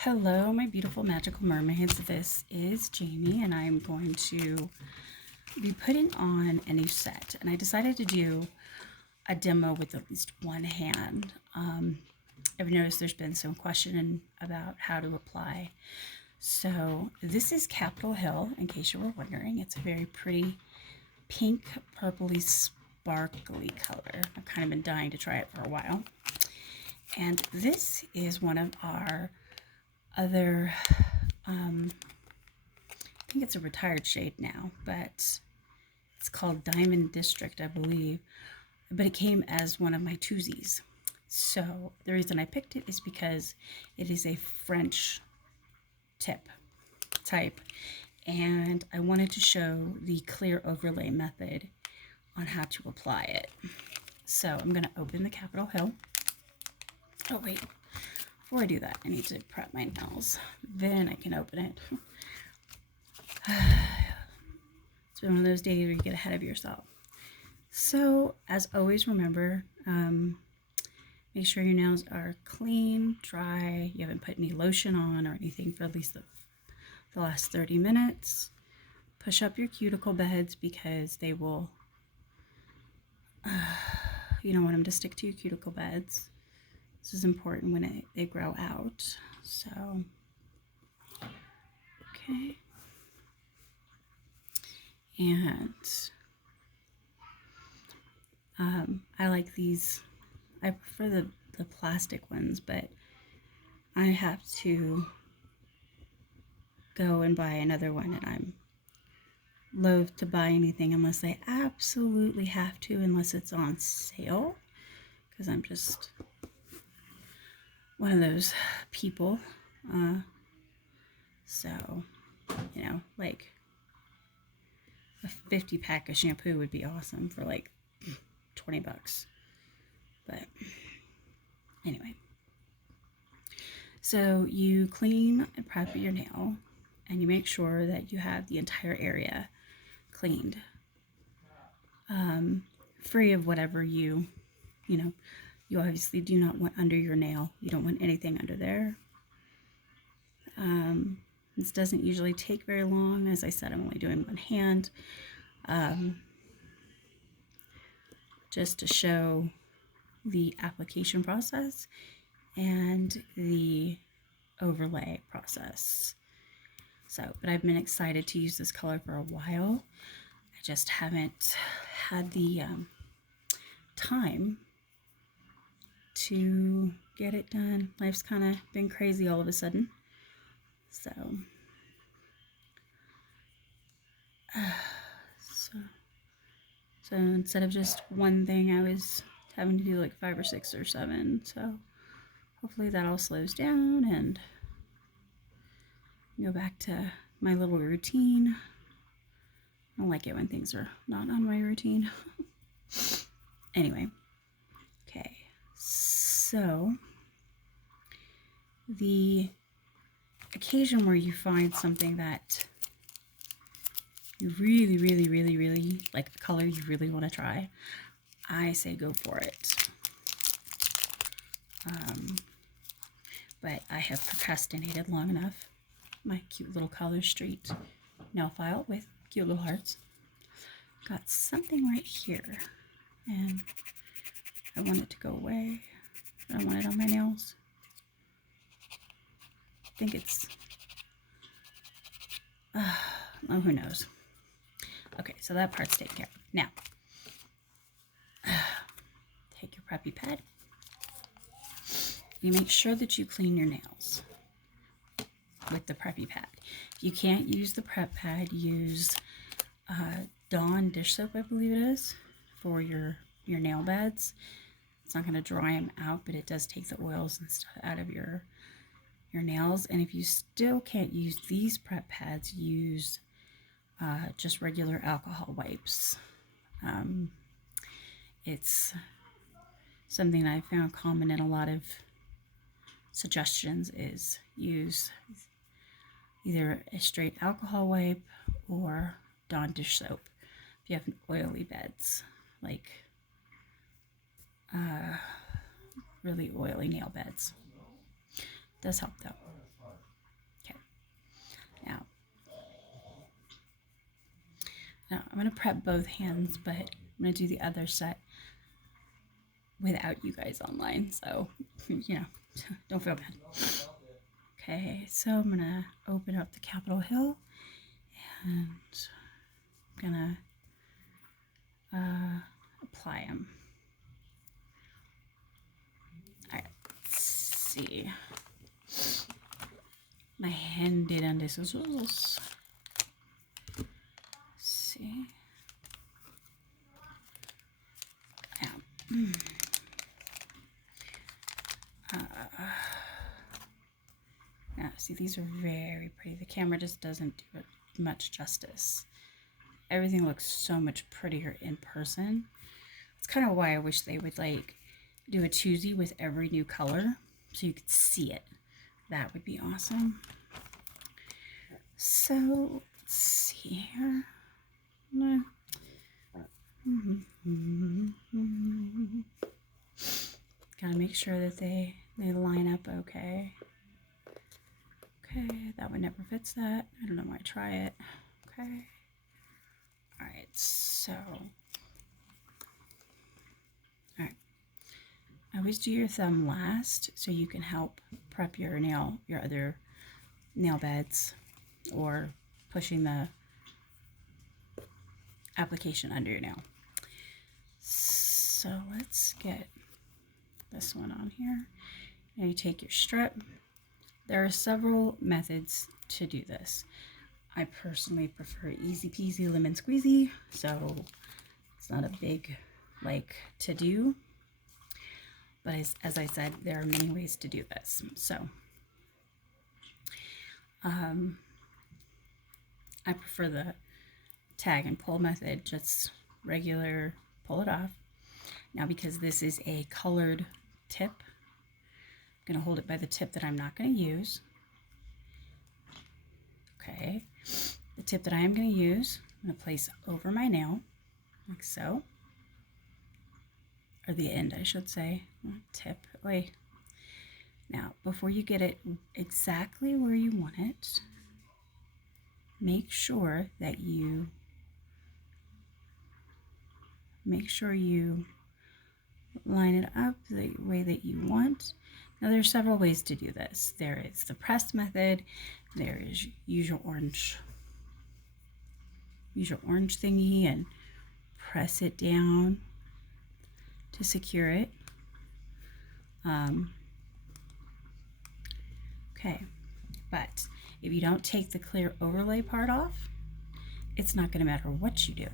Hello, my beautiful magical mermaids. This is Jamie, and I'm going to be putting on a new set. And I decided to do a demo with at least one hand. I've noticed there's been some questioning about how to apply. So this is Capitol Hill, in case you were wondering. It's a very pretty pink, purpley, sparkly color. I've kind of been dying to try it for a while. And this is one of our other, I think it's a retired shade now, but it's called Diamond District, I believe. But it came as one of my twosies. So the reason I picked it is because it is a French type, and I wanted to show the clear overlay method on how to apply it. So I'm going to open the Capitol Hill. Oh wait, before I do that, I need to prep my nails. Then I can open it. It's been one of those days where you get ahead of yourself. So, as always, remember, make sure your nails are clean, dry, you haven't put any lotion on or anything for at least the last 30 minutes. Push up your cuticle beds because they will, you don't want them to stick to your cuticle beds. This is important when they grow out. So, okay. And I like these. I prefer the plastic ones, but I have to go and buy another one, and I'm loath to buy anything unless I absolutely have to, unless it's on sale, because I'm just one of those people. So, you know, like a 50 pack of shampoo would be awesome for like 20 bucks. But anyway, so you clean and prep your nail, and you make sure that you have the entire area cleaned, free of whatever you obviously do not want under your nail. You don't want anything under there. This doesn't usually take very long. As I said, I'm only doing one hand, just to show the application process and the overlay process. So, but I've been excited to use this color for a while. I just haven't had the time to get it done. Life's kind of been crazy all of a sudden. So instead of just one thing, I was having to do like 5 or 6 or 7. So hopefully that all slows down and go back to my little routine. I don't like it when things are not on my routine. Anyway, okay, so the occasion where you find something that you really like, a color you really want to try, I say go for it. But I have procrastinated long enough. My cute little Color Street nail file with cute little hearts. Got something right here, and I want it to go away. I don't want it on my nails. I think it's, oh, who knows. Okay, so that part's taken care of. Now, take your preppy pad. You make sure that you clean your nails with the preppy pad. If you can't use the prep pad, use Dawn dish soap, I believe it is, for your nail beds. It's not going to dry them out, but it does take the oils and stuff out of your nails. And if you still can't use these prep pads, use just regular alcohol wipes. It's something I found common in a lot of suggestions is use either a straight alcohol wipe or Dawn dish soap if you have oily beds, like really oily nail beds. It does help though. Now I'm going to prep both hands, but I'm going to do the other set without you guys online, so, don't feel bad. Okay, so I'm going to open up the Capitol Hill, and I'm going to apply them. All right, let's see. My handy dandy scissors. See. Yeah. Now, see, these are very pretty. The camera just doesn't do it much justice. Everything looks so much prettier in person. It's kind of why I wish they would like do a choosy with every new color so you could see it. That would be awesome. So let's see here. Gotta make sure that they line up okay. Okay, that one never fits that. I don't know why I try it. Okay. All right, so. All right. Always do your thumb last so you can help prep your other nail beds, or pushing the application under your nail. So let's get this one on here. Now you take your strip. There are several methods to do this. I personally prefer easy peasy lemon squeezy, so it's not a big to do. But as I said, there are many ways to do this. So I prefer the tag and pull method, just regular pull it off. Now, because this is a colored tip, I'm going to hold it by the tip that I'm not going to use. Okay, the tip that I am going to use, I'm going to place over my nail, like so. Or the end, I should say. Tip. Wait. Now, before you get it exactly where you want it, make sure you line it up the way that you want. Now, there's several ways to do this. There is the press method. There is use your orange thingy and press it down to secure it. Okay, but if you don't take the clear overlay part off, it's not going to matter what you do,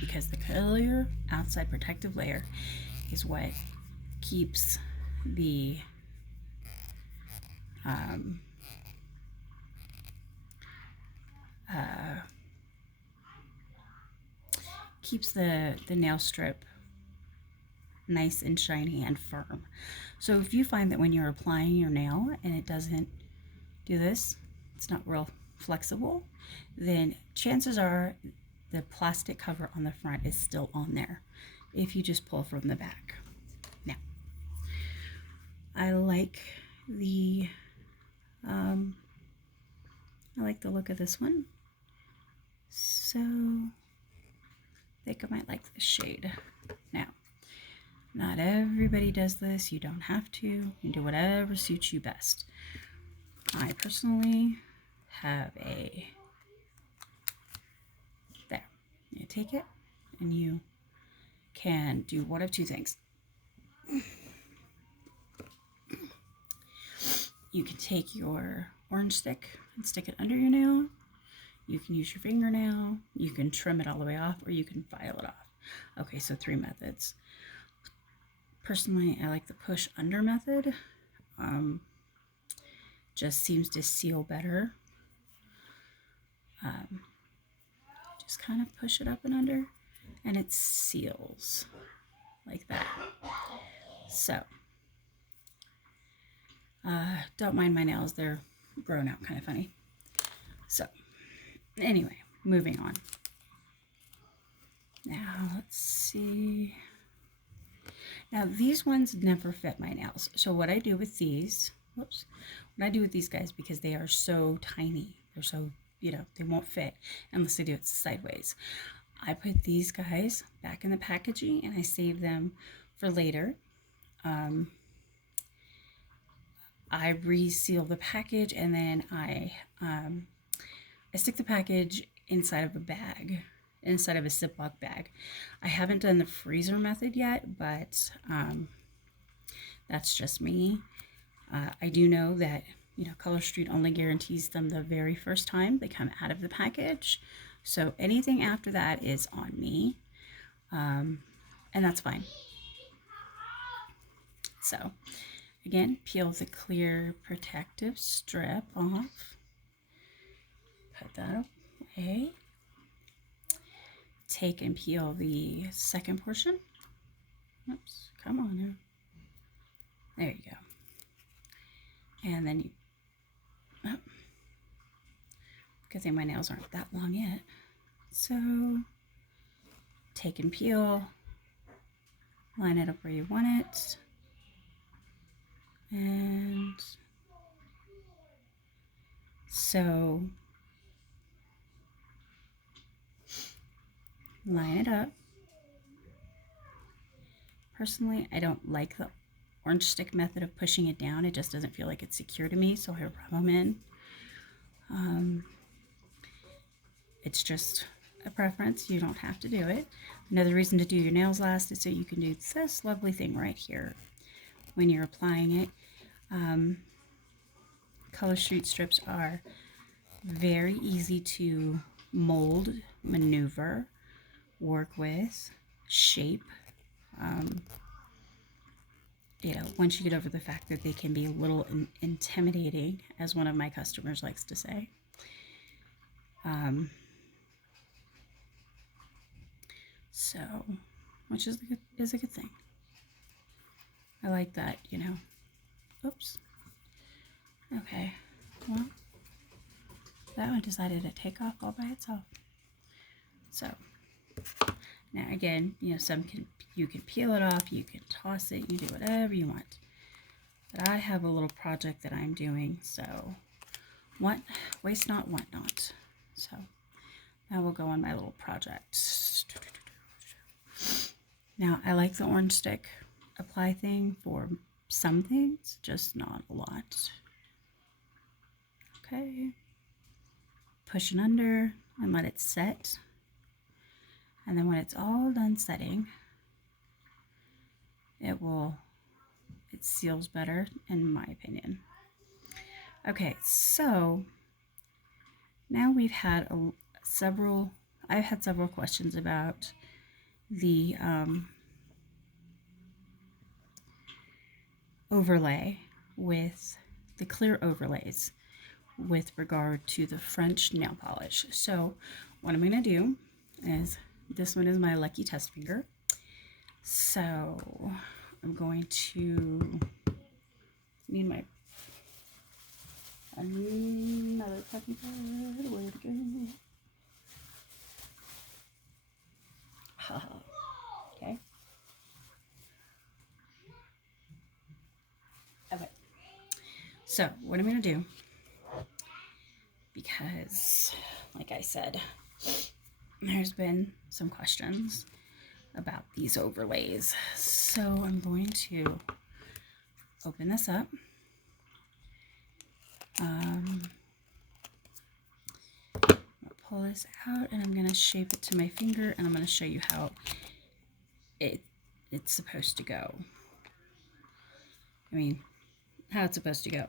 because the clear outside protective layer is what keeps the nail strip nice and shiny and firm. So if you find that when you're applying your nail and it doesn't do this, it's not real flexible, then chances are the plastic cover on the front is still on there if you just pull from the back. Now, I like the look of this one, so I think I might like this shade. Now, not everybody does this. You don't have to. You can do whatever suits you best. I personally have there. You take it and you can do one of two things. You can take your orange stick and stick it under your nail. You can use your fingernail. You can trim it all the way off, or you can file it off. Okay, so 3 methods. Personally, I like the push under method. Just seems to seal better. Just kind of push it up and under, and it seals like that. So, don't mind my nails, they're grown out kind of funny. So, anyway, moving on. Now, let's see. Now, these ones never fit my nails. So what I do with these, what I do with these guys, because they are so tiny, they're so, they won't fit unless I do it sideways. I put these guys back in the packaging and I save them for later. I reseal the package and then I stick the package inside of a bag, inside of a Ziploc bag. I haven't done the freezer method yet, but that's just me. I do know that, you know, Color Street only guarantees them the very first time they come out of the package. So anything after that is on me, and that's fine. So again, peel the clear protective strip off. Put that away. Take and peel the second portion. Oops, come on now. There you go. And then you, oh, good thing my nails aren't that long yet. So take and peel, line it up where you want it, and so line it up. Personally, I don't like the orange stick method of pushing it down. It just doesn't feel like it's secure to me, so I rub them in. It's just a preference. You don't have to do it. Another reason to do your nails last is so you can do this lovely thing right here when you're applying it. Color Street strips are very easy to mold, maneuver, work with, shape. You know, once you get over the fact that they can be a little intimidating, as one of my customers likes to say. So, which is a good thing. I like that, you know. Oops. Okay. Well, that one decided to take off all by itself. So, now again, you know, you can peel it off, you can toss it, you do whatever you want. But I have a little project that I'm doing, so waste not, want not. So that will go on my little project. Now, I like the orange stick apply thing for some things, just not a lot. Okay. Push it under and let it set. And then when it's all done setting, it seals better, in my opinion. Okay, so now we've had I've had several questions about the overlay with the clear overlays with regard to the French nail polish. So what I'm going to do is, this one is my lucky test finger. So I'm going to need my another puppy pad. Where'd it go? Okay. Okay. So what I'm going to do, because like I said, there's been some questions about these overlays. So I'm going to open this up. Pull this out and I'm going to shape it to my finger, and I'm going to show you how it's supposed to go. I mean, how it's supposed to go.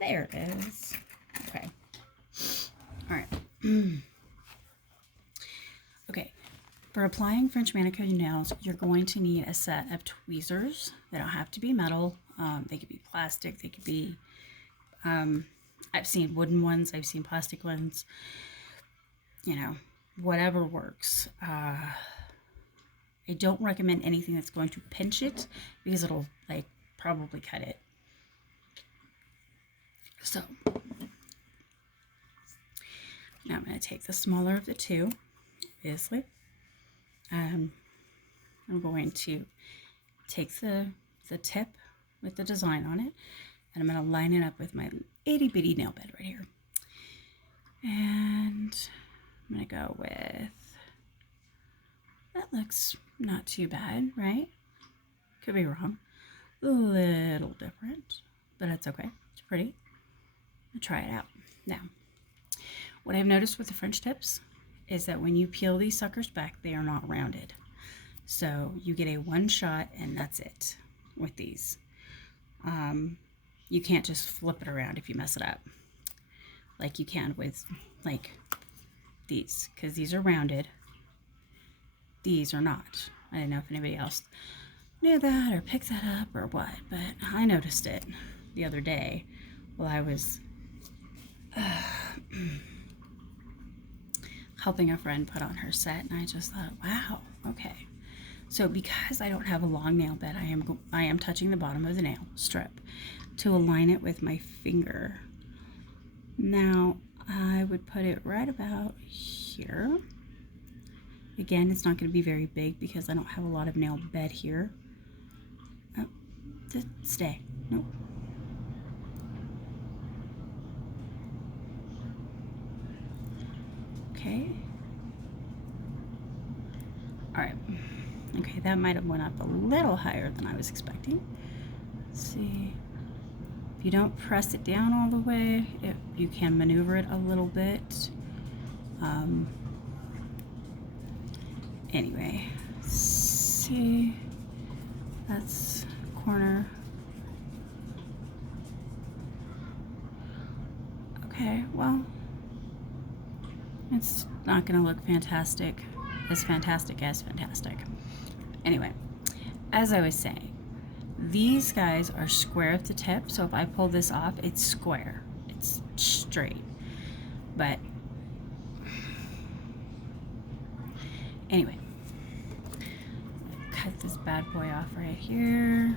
There it is. Okay. All right. Okay. For applying French manicure nails, you're going to need a set of tweezers. They don't have to be metal. They could be plastic. They could be, I've seen wooden ones. I've seen plastic ones. You know, whatever works. I don't recommend anything that's going to pinch it, because it'll like probably cut it. So now I'm going to take the smaller of the two, obviously. I'm going to take the tip with the design on it, And I'm going to line it up with my itty bitty nail bed right here. And I'm going to go with, that looks not too bad, right? Could be wrong. A little different, but it's okay. It's pretty. I'll try it out. Now, what I've noticed with the French tips is that when you peel these suckers back, they are not rounded. So you get a one shot and that's it with these. You can't just flip it around if you mess it up like you can with like these, because these are rounded. These are not. I didn't know if anybody else knew that or picked that up or what, but I noticed it the other day while I was helping a friend put on her set, and I just thought, wow, okay. So because I don't have a long nail bed, I am touching the bottom of the nail strip to align it with my finger. Now I would put it right about here. Again, it's not going to be very big because I don't have a lot of nail bed here. Oh, stay. Nope. Okay. All right. Okay, that might have went up a little higher than I was expecting. Let's see. If you don't press it down all the way, you can maneuver it a little bit. Anyway, see, that's corner. Okay, well, it's not gonna look fantastic as fantastic. Anyway, as I was saying, these guys are square at the tip, so if I pull this off, it's square, it's straight. But anyway, cut this bad boy off right here.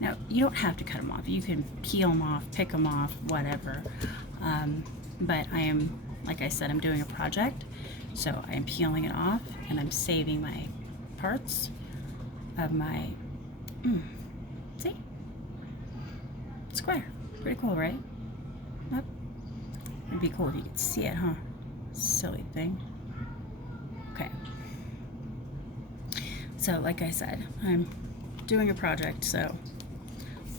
Now, you don't have to cut them off. You can peel them off, pick them off, whatever. But I am, like I said, I'm doing a project, so I am peeling it off, and I'm saving my parts of my, see? Square. Pretty cool, right? Yep. It'd be cool if you could see it, huh? Silly thing. Okay. So, like I said, I'm doing a project, so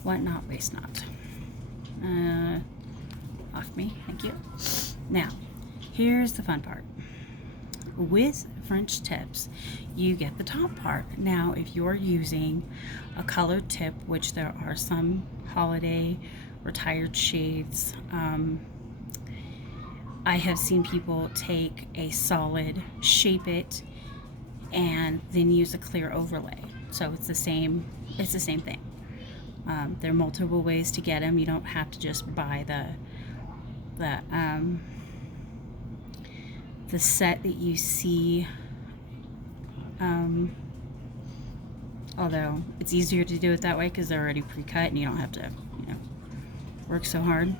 what not, waste not. Off me, thank you. Now, here's the fun part. With French tips, you get the top part. Now, if you're using a colored tip, which there are some holiday retired shades, I have seen people take a solid, shape it, and then use a clear overlay. So it's the same thing. There are multiple ways to get them. You don't have to just buy the set that you see, although it's easier to do it that way because they're already pre-cut and you don't have to, work so hard.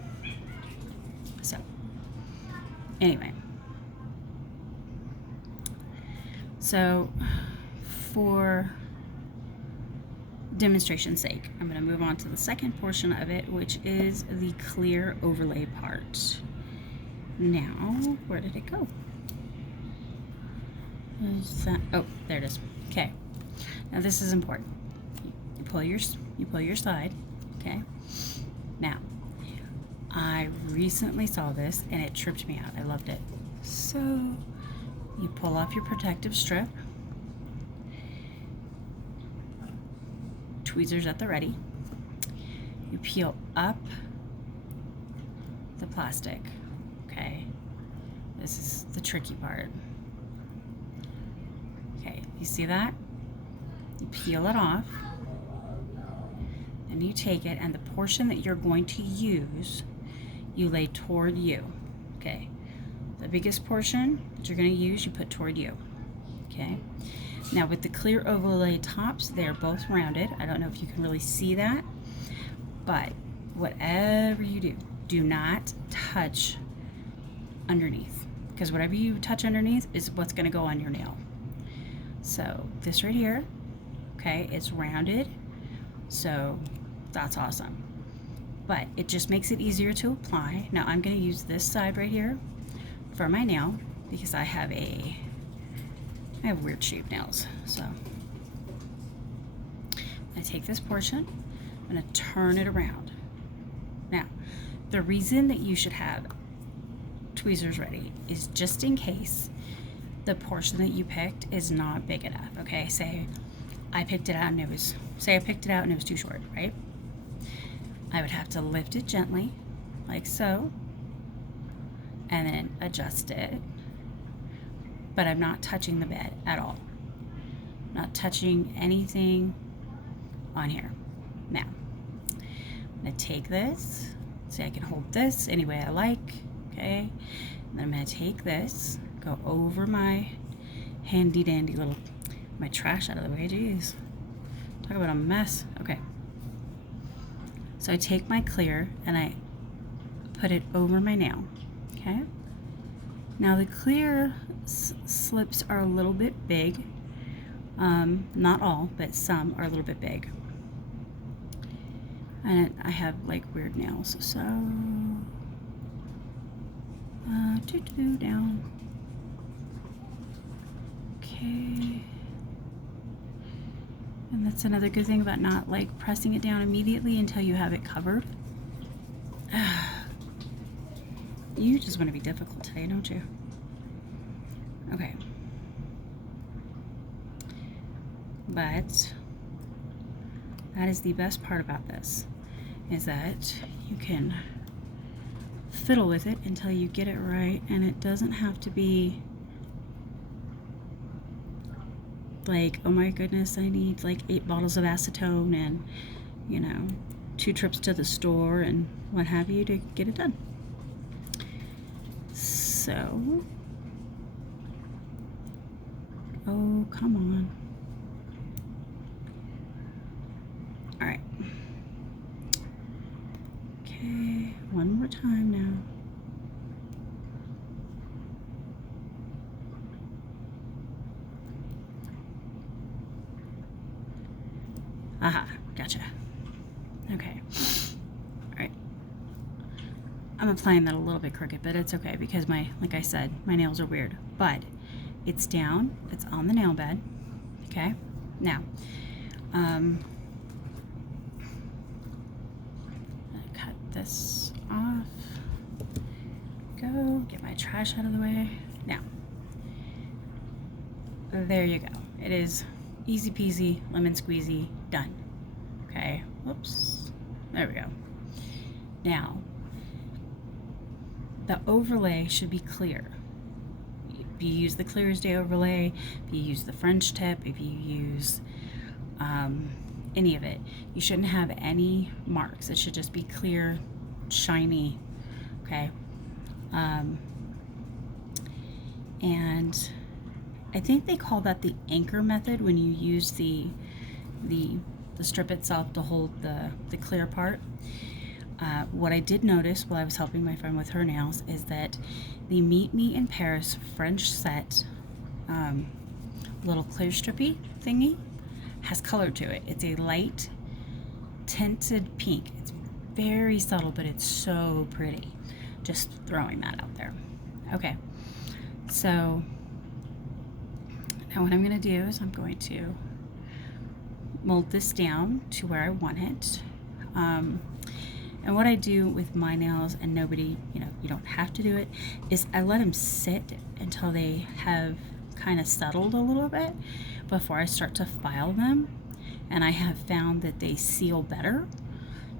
So anyway, so for demonstration's sake, I'm going to move on to the second portion of it, which is the clear overlay part. Now, where did it go? Oh, there it is. Okay. Now this is important. You pull your side. Okay. Now, I recently saw this and it tripped me out. I loved it. So you pull off your protective strip. Tweezers at the ready. You peel up the plastic. Okay. This is the tricky part. Okay, you see that? You peel it off, and you take it, and the portion that you're going to use, you lay toward you. Okay, the biggest portion that you're going to use, you put toward you. Okay, now with the clear overlay tops, they're both rounded. I don't know if you can really see that, but whatever you do, do not touch underneath, because whatever you touch underneath is what's going to go on your nail. So this right here, okay, it's rounded, so that's awesome. but it just makes it easier to apply. Now I'm going to use this side right here for my nail because I have weird shaped nails. So I take this portion, I'm going to turn it around. Now, the reason that you should have tweezers ready is just in case the portion that you picked is not big enough. Okay, say I picked it out and it was too short, right? I would have to lift it gently, like so, and then adjust it. But I'm not touching the bed at all. Not touching anything on here. Now, I'm gonna take this. See, I can hold this any way I like, okay? And then I'm gonna take this, go over my handy dandy little, my trash out of the way, geez. Talk about a mess, okay. So I take my clear and I put it over my nail, okay? Now the clear slips are a little bit big. Not all, but some are a little bit big. And I have like weird nails, so down. Okay. And that's another good thing about not like pressing it down immediately until you have it covered. You just want to be difficult today, don't you? Okay. But that is the best part about this, is that you can fiddle with it until you get it right, and it doesn't have to be like, oh my goodness, I need like 8 bottles of acetone and, you know, 2 trips to the store and what have you to get it done. So, oh, come on. All right. Okay, one more time now. Aha, gotcha. Okay. All right. I'm applying that a little bit crooked, but it's okay because like I said, my nails are weird. But it's down, it's on the nail bed. Okay. Now, I'm gonna cut this off. Go, get my trash out of the way. Now, there you go. It is easy peasy, lemon squeezy, done. Okay, whoops, there we go. Now, the overlay should be clear. If you use the Clearsday overlay, if you use the French tip, if you use any of it, you shouldn't have any marks. It should just be clear, shiny, okay? And I think they call that the anchor method when you use the strip itself to hold the clear part. What I did notice while I was helping my friend with her nails is that the Meet Me in Paris French set little clear strippy thingy has color to it. It's a light tinted pink. It's very subtle, but it's so pretty. Just throwing that out there. Okay, so now what I'm going to do is I'm going to mold this down to where I want it. And what I do with my nails, and nobody, you don't have to do it, is I let them sit until they have kind of settled a little bit before I start to file them. And I have found that they seal better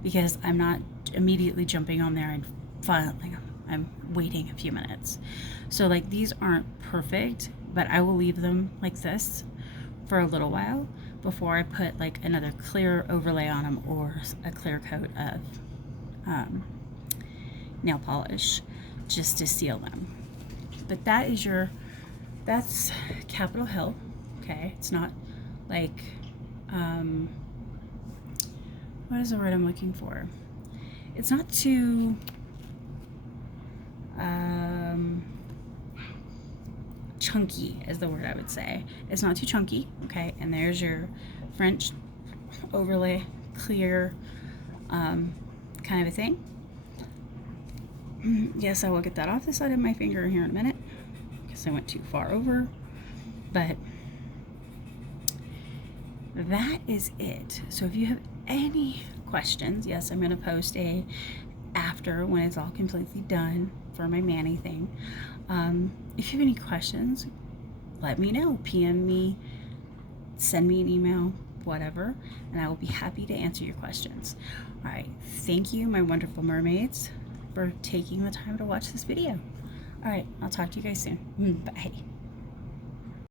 because I'm not immediately jumping on there and filing them. I'm waiting a few minutes. So like these aren't perfect, but I will leave them like this for a little while before I put like another clear overlay on them or a clear coat of nail polish just to seal them. But that's Capitol Hill, okay? It's not like, what is the word I'm looking for? It's not too, chunky is the word I would say. It's not too chunky, okay? And there's your French overlay, clear, kind kind of a thing. Yes, I will get that off the side of my finger here in a minute because I went too far over, but that is it. So if you have any questions, yes, I'm going to post a after when it's all completely done for my Manny thing. If you have any questions, let me know. PM me, send me an email, whatever, and I will be happy to answer your questions. All right, thank you, my wonderful mermaids, for taking the time to watch this video. All right, I'll talk to you guys soon. Bye.